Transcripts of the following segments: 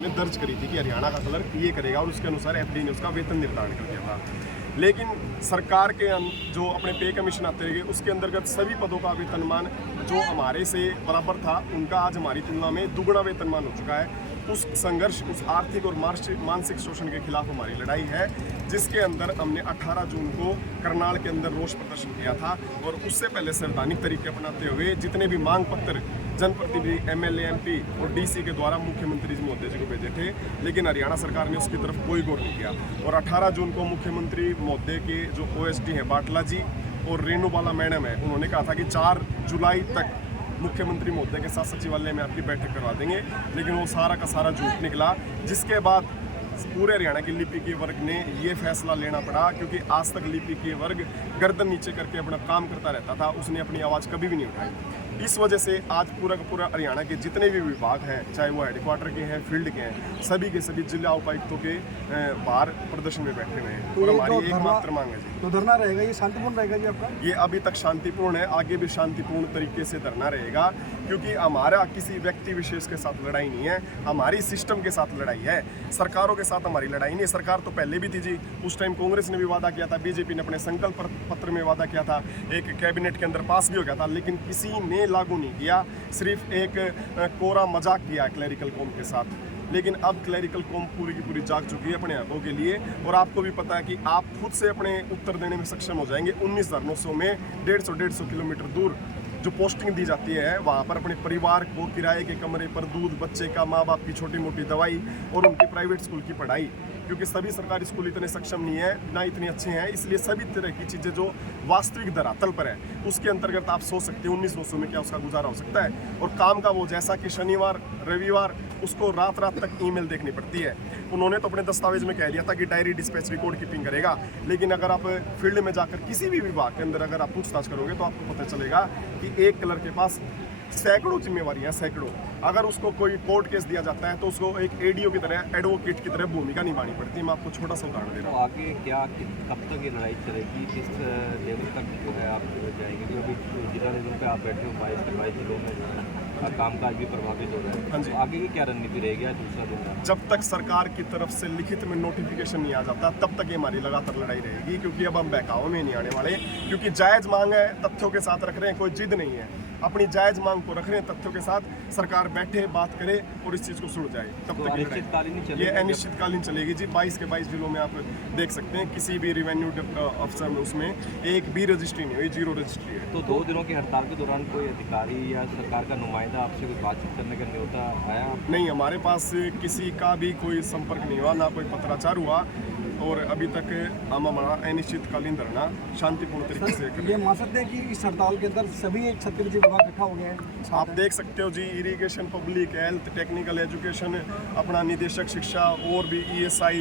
ने दर्ज करी थी कि हरियाणा का क्लर्क ये करेगा और उसके अनुसार एफडी ने उसका वेतन निर्धारण कर दिया था। लेकिन सरकार के जो अपने पे कमीशन आते रहे उसके अंतर्गत सभी पदों का वेतनमान जो हमारे से बराबर था उनका आज हमारी तुलना में दुगुना वेतनमान हो चुका है। उस संघर्ष, उस आर्थिक और मानसिक शोषण के खिलाफ हमारी लड़ाई है, जिसके अंदर हमने 18 जून को करनाल के अंदर रोष प्रदर्शन किया था और उससे पहले संवैधानिक तरीके अपनाते हुए जितने भी मांग पत्र जनप्रतिनिधि, एमएलए, एमपी और डीसी के द्वारा मुख्यमंत्री महोदय जी को भेजे थे, लेकिन हरियाणा सरकार ने उसकी तरफ कोई गौर नहीं किया। और 18 जून को मुख्यमंत्री महोदय के जो ओएसडी हैं बाटला जी और रेणुबाला मैडम है, उन्होंने कहा था कि 4 जुलाई तक मुख्यमंत्री महोदय के साथ सचिवालय में आपकी बैठक करवा देंगे, लेकिन वो सारा का सारा झूठ निकला। जिसके बाद पूरे हरियाणा के लिपिकीय वर्ग ने ये फैसला लेना पड़ा, क्योंकि आज तक लिपिकीय वर्ग गर्दन नीचे करके अपना काम करता रहता था, उसने अपनी आवाज़ कभी भी नहीं उठाई। इस वजह से आज पूरा का पूरा हरियाणा के जितने भी विभाग हैं, चाहे वो हेडक्वार्टर के हैं, फील्ड के हैं, सभी के सभी जिला उपायुक्तों के बाहर प्रदर्शन में बैठे हुए हैं। और हमारी एकमात्र मांग है जी, तो धरना रहेगा, ये शांतिपूर्ण रहेगा जी आपका? ये अभी तक शांतिपूर्ण है, आगे भी शांतिपूर्ण तरीके से धरना रहेगा, क्योंकि हमारा किसी व्यक्ति विशेष के साथ लड़ाई नहीं है, हमारी सिस्टम के साथ लड़ाई है। सरकारों के साथ हमारी लड़ाई नहीं है। सरकार तो पहले भी थी जी, उस टाइम कांग्रेस ने भी वादा किया था, बीजेपी ने अपने संकल्प पत्र में वादा किया था, एक कैबिनेट के अंदर पास भी हो गया था, लेकिन किसी ने लागू नहीं किया। सिर्फ एक कोरा मजाक किया क्लैरिकल कॉम के साथ। लेकिन अब क्लैरिकल कॉम पूरी की पूरी जाग चुकी है अपने हकों के लिए, और आपको भी पता है कि आप खुद से अपने उत्तर देने में सक्षम हो जाएंगे। 19,900 में 150 किलोमीटर दूर जो पोस्टिंग दी जाती है, वहाँ पर अपने परिवार को किराए के कमरे पर दूध, बच्चे का, माँ बाप की छोटी मोटी दवाई और उनकी प्राइवेट स्कूल की पढ़ाई, क्योंकि सभी सरकारी स्कूल इतने सक्षम नहीं है, ना इतने अच्छे हैं, इसलिए सभी तरह की चीज़ें जो वास्तविक धरातल पर है उसके अंतर्गत आप सोच सकते हैं 19,900 में क्या उसका गुजारा हो सकता है। और काम का वो जैसा कि शनिवार रविवार उसको रात रात तक ईमेल देखनी पड़ती है। उन्होंने तो अपने दस्तावेज में कह दिया था कि डायरी डिस्पैच रिकॉर्ड कीपिंग करेगा, लेकिन अगर आप फील्ड में जाकर किसी भी विभाग के अंदर अगर आप पूछताछ करोगे तो आपको पता चलेगा कि एक क्लर्क के पास सैकड़ों जिम्मेवारियां, सैकड़ों। अगर उसको कोई कोर्ट केस दिया जाता है तो उसको एक एडीओ की तरह, एडवोकेट की तरह भूमिका निभानी पड़ती है। मैं आपको छोटा सा उदाहरण दे रहा हूँ। आगे क्या कब तक ये लड़ाई चलेगी, किस लेवल तक जो है आप जाएंगे? क्योंकि जिला लेवल पे आप बैठे हो, 22 जिलों में कामकाज भी प्रभावित हो रहा है। हाँ जी, तो आगे की क्या रणनीति रहेगी? आज दूसरा दिन है, जब तक सरकार की तरफ से लिखित में नोटिफिकेशन नहीं आ जाता तब तक ये हमारी लगातार लड़ाई रहेगी, क्योंकि अब हम बहकावों में नहीं आने वाले। क्योंकि जायज़ मांग है, तथ्यों के साथ रख रहे हैं, कोई जिद नहीं है, अपनी जायज़ मांग को रख रहे हैं तथ्यों के सासाथ। सरकार बैठे, बात करे और इस चीज़ को सुलझ जाए, तब तक अनिश्चितकालीन चलेगी। ये अनिश्चितकालीन चलेगी जी। 22 के 22 जिलों में आप देख सकते हैं, किसी भी रेवेन्यू अफसर में उसमें एक भी रजिस्ट्री नहीं हुई, 0 रजिस्ट्री है। तो 2 दिनों की हड़ताल के दौरान कोई अधिकारी या सरकार का नुमाइंदा आपसे कोई बातचीत करने का न्योता आया? नहीं, हमारे पास किसी का भी कोई संपर्क नहीं हुआ, ना कोई पत्राचार हुआ, और अभी तक हम हमारा अनिश्चितकालीन धरना शांतिपूर्ण तरीके से कर रहे ये मान सकते हैं कि इस हड़ताल के अंदर सभी छत्तीसगढ़ विभाग इकट्ठा हो गए हैं। आप देख सकते हो जी, irrigation, public health, technical education, अपना निदेशक शिक्षा और भी ESI,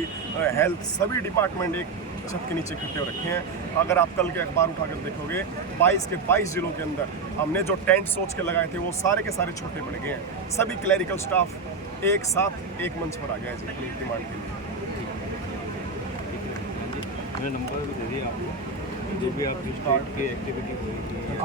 हेल्थ, सभी डिपार्टमेंट एक छत के नीचे इकट्ठे हो रखे हैं। अगर आप कल के अखबार उठाकर देखोगे, 22 के 22 जिलों के अंदर हमने जो टेंट सोच के लगाए थे वो सारे के सारे छोटे पड़ गए हैं। सभी क्लैरिकल स्टाफ एक साथ एक मंच पर आ गया है जी अपनी डिमांड के लिए। मेरा नंबर भी दे दिए आपको, जो भी आपकी स्टार्ट की एक्टिविटी हुई